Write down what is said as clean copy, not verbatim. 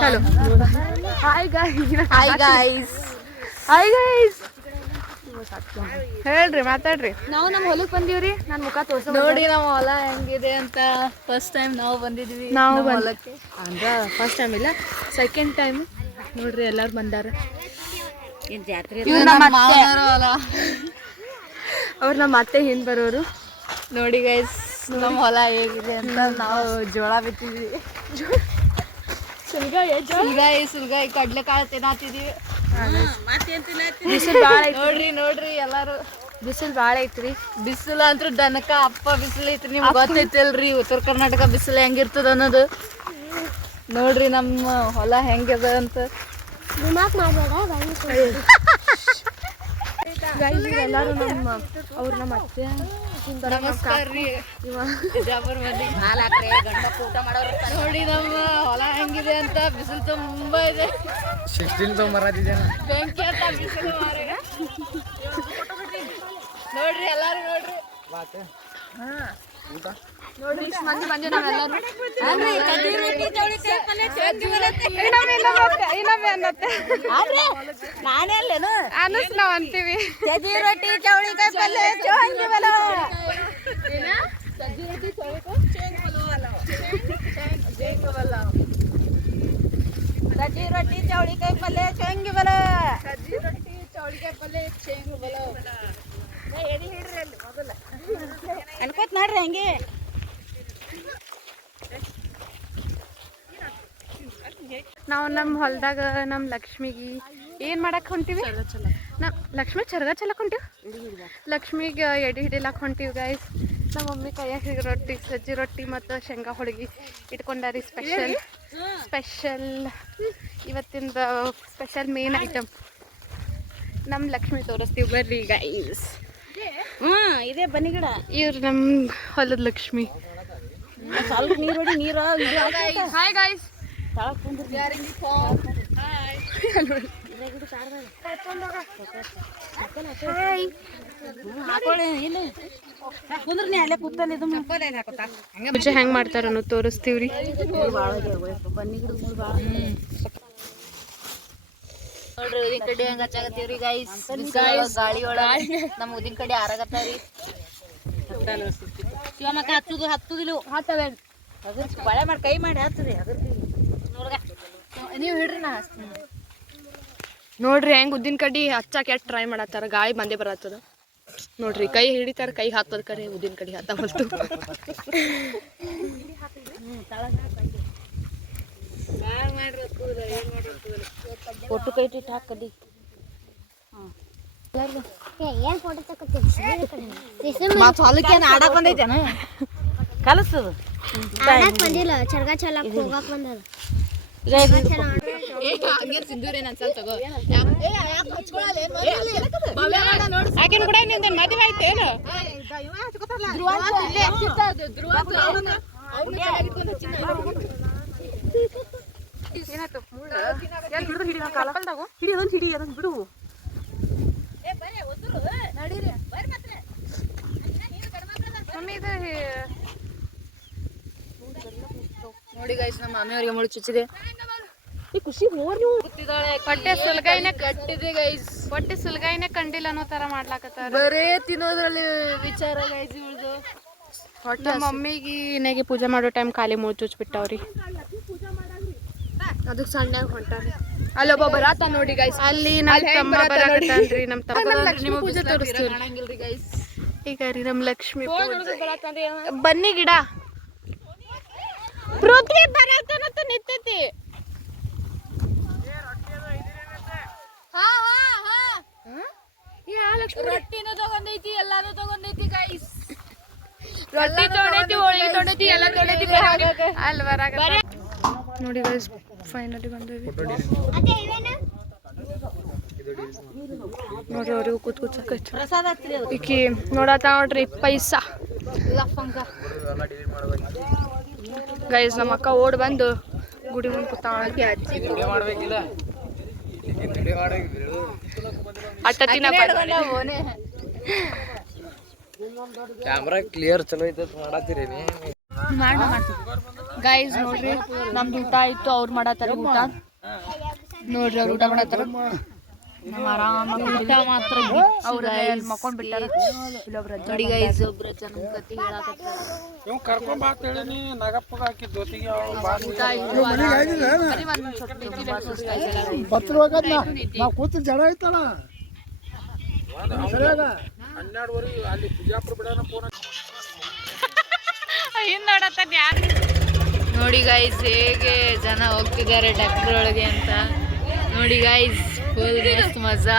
ಚಲೋ. Hi guys. ಹೇಳ್ರಿ, ಮಾತಾಡ್ರಿ. ನಾವು ನಮ್ಮ ಹೊಲಕ್ಕೆ ಬಂದೀವ್ರಿ. ನನ್ನ ಮುಖ ತೋರ್ಸ ನೋಡಿ ನಮ್ಮ ಹೊಲ ಹೆಂಗಿದೆ ಅಂತ. ಫಸ್ಟ್ ಟೈಮ್ ನಾವು ಬಂದಿದ್ವಿ ನಾವು ಹೊಲಕ್ಕೆ. ಅಂದ್ರೆ ಫಸ್ಟ್ ಟೈಮ್ ಇಲ್ಲ, ಸೆಕೆಂಡ್ ಟೈಮ್. ನೋಡ್ರಿ ಎಲ್ಲಾರು ಬಂದಾರ. ಅವ್ರು ನಮ್ಮ ಅತ್ತೆ ಹಿಂದೆ ಬರೋರು. ನೋಡಿ ಗೈಸ್ ನಮ್ಮ ಹೊಲ ಹೇಗಿದೆ ಅಂತ. ನಾವು ಜೋಳ ಬಿತ್ತಿದ್ವಿ. ಸುಲ್ಗಾಯಿ ಕಡ್ಲೆಕಾಳು ತಿನ್ನತ್ತಿದೀವಿ. ಬಿಸಿಲು ಭಾಳ ಐತಿ. ನೋಡ್ರಿ ಎಲ್ಲಾರು. ಬಿಸಿಲು ಭಾಳ ಐತ್ರಿ. ಬಿಸಿಲು ಅಂತೂ ದನಕ ಅಪ್ಪ ಬಿಸಿಲು ಐತ್ರಿ. ನಿಮ್ಗೆ ಗೊತ್ತೈತಿಲ್ರಿ ಉತ್ತರ ಕರ್ನಾಟಕ ಬಿಸಿಲು ಹೆಂಗಿರ್ತದ ಅನ್ನೋದು. ನೋಡ್ರಿ ನಮ್ಮ ಹೊಲ ಹೆಂಗದ ಅಂತ. ಎಲ್ಲಾರು ಅವ್ರು ನಮ್ಮ ಅತ್ತೆ. ನಮಸ್ಕಾರ ರೀ. ನೋಡಿ ನಮ್ಮ ಹೊಲ ಹೆಂಗಿದೆ ಅಂತ. ಬಿಸಿಲು ತುಂಬಾ ಇದೆ. ಬೆಂಕಿ ಅಂತ ಬಿಸಿಲು. ನೋಡ್ರಿ ಎಲ್ಲಾರು ನೋಡ್ರಿ. ನೋಡ್ರಿ ಇಷ್ಟು ಮಂದಿ ಬಂದಿ ನಾವೆಲ್ಲರೂ. ನಾನೆಲ್ಲೇನು ಅನಸ್ ನಾವ್ ಅಂತೀವಿ. ಸಜ್ಜಿ ರೊಟ್ಟಿ ಚೌಳಿಕಾಯಿ ಪಲ್ಯ ಚೋಂಗಿ ಬಲ. ಸಜ್ಜಿ ರೊಟ್ಟಿ ಚೌಳಿಕಾಯಿ ಚೇಂಗ್ ಬಲ. ಸಜ್ಜಿ ರೊಟ್ಟಿ ಚೌಳಿಕಾಯಿ ಪಲ್ಯ ಚೇಂಗಿ ಬಲ. ಸಜ್ಜಿ ರೊಟ್ಟಿ ಚೌಳಿಕಾಯಿ ಪಲ್ಯ ಚೇಂಗ್ ಬಲ. ಎಡಿ ಹಿಡ್ರಿ ಅಲ್ಲಿ ಮೊದಲ ಅನ್ಕೋತ ಮಾಡ್ರಿ ಹಂಗೆ. ನಾವು ನಮ್ಮ ಹೊಲದಾಗ ನಮ್ಮ ಲಕ್ಷ್ಮಿಗೆ ಏನು ಮಾಡಕ್ಕೆ ಹೊಂಟೀವಿ? ಲಕ್ಷ್ಮಿ ಚರ್ಗ ಚಲಕ್ಕೆ ಹೊಂಟೀವಿ. ಲಕ್ಷ್ಮಿಗೆ ಎಡೆ ಹಿಡಿಲಕ್ಕೆ ಹೊಂಟೀವಿ ಗೈಸ್. ನಮ್ಮ ಮಮ್ಮಿ ಕೈಯಾಗ ರೊಟ್ಟಿ, ಸಜ್ಜಿ ರೊಟ್ಟಿ ಮತ್ತು ಶೇಂಗಾ ಹೋಳಿಗೆ ಇಟ್ಕೊಂಡಾರಿ. ಸ್ಪೆಷಲ್ ಇವತ್ತಿಂದ ಸ್ಪೆಷಲ್ ಮೇನ್ ಐಟಮ್. ನಮ್ಮ ಲಕ್ಷ್ಮಿ ತೋರಿಸ್ತೀವಿ ಬರ್ರಿ ಗೈಸ್. ಇದೇ ಬನ್ನಿ ಗಿಡ. ಇವ್ರು ನಮ್ಮ ಹೊಲದ ಲಕ್ಷ್ಮಿ. ಸ್ವಲ್ಪ ನೀರು ಹೊಡಿ. ನೀರು ಹಾಯ್ ಗೈಸ್. ಪೂಜೆ ಹೆಂಗ್ ಮಾಡ್ತಾರ ಅನ್ನೋದು ತೋರಿಸ್ತೀವ್ರಿ. ನೋಡ್ರಿ ಉದಿನ ಕಡ್ಡಿ ಹೆಂಗ ಹಚ್ಚಾಕತ್ತೀವ್ರಿ ಗೈಸ್. ಗಾಳಿ ಒಳಗ ನಮ್ಮ ಉದಿನ ಕಡ್ಡಿ ಆರಾಗತ್ತಾವ್ರಿ. ಶಿವಮಕ್ಕ ಹತ್ತುದಿಲ್ಲ. ಅದ್ರ ಬಳೆ ಮಾಡಿ ಕೈ ಮಾಡಿ ಹತ್ತದ್ರಿ. ಅದ್ರ ನೋಡ್ಗ ನೀವು ಹಿಡ್ರಿ, ನಾ ಹಚ್ತೀನಿ. ನೋಡ್ರಿ ಹೆಂಗ್ ಉದ್ದಿನ ಕಡ್ಡಿ ಹಚ್ಚಾಕ ಎಷ್ಟು ಟ್ರೈ ಮಾಡತ್ತಾರ. ಗಾಳಿ ಬಂದೇ ಬರತ್ತದ ನೋಡ್ರಿ. ಕೈ ಹಿಡಿತಾರ, ಕೈ ಹಾಕೋದ್ ಕರೆ ಉದ್ದಿನ ಕಡ್ಡಿ ಹತ್ತ ಬಂತು. ಫೋಟೋ ಕೈ ಇಟ್ಟು ಹಾಕಡಿ. ಹೊಲಕ್ಕೆ ಆಡಕ್ ಬಂದೈತೇನ? ಕಲಸದು ಚರ್ಗ ಚಲಕ್ ಹೋಗಕ್ ಬಂದದ. ಸಿಂಧೂರೇನು ಅನ್ಸಲ್ ತಗೋ. ಆಕಿನ ಕೂಡ ನಿಮ್ದು ಮದುವೆ ಆಯ್ತೇನು? ಏನಾಯ್ತು? ಹಿಡಿ ಅದನ್ನು ಬಿಡು. ನೋಡಿ ಗೈಸ್ ನಮ್ಮ ಮಾಮಿಯವ್ರಿಗೆ ಮುಳು ಚುಚ್ಚಿದೆ. ಖುಷಿ ಹೋರಿ ಹೊಟ್ಟೆ ಸುಲ್ಗಾಯಿನೇ ಕಟ್ಟಿದೆ ಗೈಸ್. ಹೊಟ್ಟೆ ಸುಲ್ಗಾಯಿನೇ ಕಂಡಿಲ್ಲ ಅನ್ನೋ ತರ ಮಾಡ್ಲಾಕತ್ತಾರ. ಬರೇ ತಿನ್ನೋದ್ರಲ್ಲಿ ವಿಚಾರ ಗೈಸ್ ಇವ್ರದು. ನಮ್ಮ ಮಮ್ಮಿಗೆ ಇನ್ನೇಗೆ ಪೂಜೆ ಮಾಡೋ ಟೈಮ್ ಖಾಲಿ ಮುಳು ಚುಚ್ಬಿಟ್ಟವ್ರಿ. ಅದಕ್ಕೆ ಸಣ್ಣ ಹೊಂಟಾರಿ. ಅಲ್ಲೊಬ್ಬ ಬರಾತ ನೋಡಿ ಗೈಸ್. ಅಲ್ಲಿ ನಮ್ಮ ತಮ್ಮ ಬರಾಕತ್ತಾನ್ರಿ. ನಮ್ಮ ತಮ್ಮ ಲಕ್ಷ್ಮಿ ಪೂಜೆ ತೋರಿಸ್ತೀವಿ ಗೈಸ್. ಈಗ ರೀ ನಮ್ಮ ಲಕ್ಷ್ಮಿ ಪೂಜೆ. ಬನ್ನಿ ಗಿಡ ಪೃಥ್ವಿ ಬರತ್ತನತ್ತ ನಿಂತೈತಿ. ರೊಟ್ಟಿನೂ ತಗೊಂಡೈತಿ, ಎಲ್ಲಾನು ತಗೊಂಡೈತಿ ಗೈಸ್. ರೊಟ್ಟಿ ತೊಗೊಂಡೈತಿ, ಹೋಳಿಗೆ ತೊಗೊಂಡೈತಿ, ಎಲ್ಲ ತೊಗೊಂಡೈತಿ. ಅಲ್ಲಿ ಬರಾಕ ನೋಡಿ ಗೈಸ್. ಫೈನಲಿ ಬಂದೇವಿ ನೋಡ್ರಿ. ಅವ್ರಿಗೂ ಕೂತ್ಕೂಚಕೈತಿ. ಈಕಿ ನೋಡತ್ತ ನೋಡ್ರಿ ಪೈಸಾ ಲಫಂಗ ಗೈಸ್. ನಮ್ಮ ಅಕ್ಕ ಓಡ್ ಬಂದು ಗುಡಿ ಮುಂದೆ ಕೂತಾಳ. ಅಟ್ಟತಿನ ಕ್ಯಾಮ್ರಾ ಕ್ಲಿಯರ್ ಚಲೋ ಐತೆ ಮಾಡತ್ತೀರಿ. ಗೈಸ್ ನೋಡ್ರಿ ನಮ್ದು ಊಟ ಆಯ್ತು, ಅವ್ರು ಮಾಡತ್ತಾರ ಊಟ ನೋಡ್ರಿ, ಅವ್ರು ಊಟ ಮಾಡತ್ತಾರ. ನಾವು ಆರಾಮಾಗಿ ಊಟ ಮಾತ್ರ ಅವ್ರ ಮಕ್ಕೊಂಡ್ ಬಿಟ್ಟಾರ. ನೋಡಿ ಗೈಸ್ ಒಬ್ರ ಜನ ಕತಿ ಹೇಳಕತ್ತಾರ. ಊಟ ಆಯ್ತು, ಬರೀ ಒಂದ್ ಸ್ವಲ್ಪ ನಿದ್ದೆ ಬೇಕು, ಸುಸ್ತಾಯ್ತಲ್ಲ. ನಾವು ಕೂತು ಜಡ ಐತಲ್ಲ ನೋಡಿ ಗೈಸ್ ಹೇಗೆ ಜನ ಹೋಗ್ತಿದ್ದಾರೆ ಟ್ರ್ಯಾಕ್ಟರ್ ಒಳಗೆ ಅಂತ. ನೋಡಿ ಗೈಸ್ ಫುಲ್ ಮಸ್ತ್ ಮಜಾ.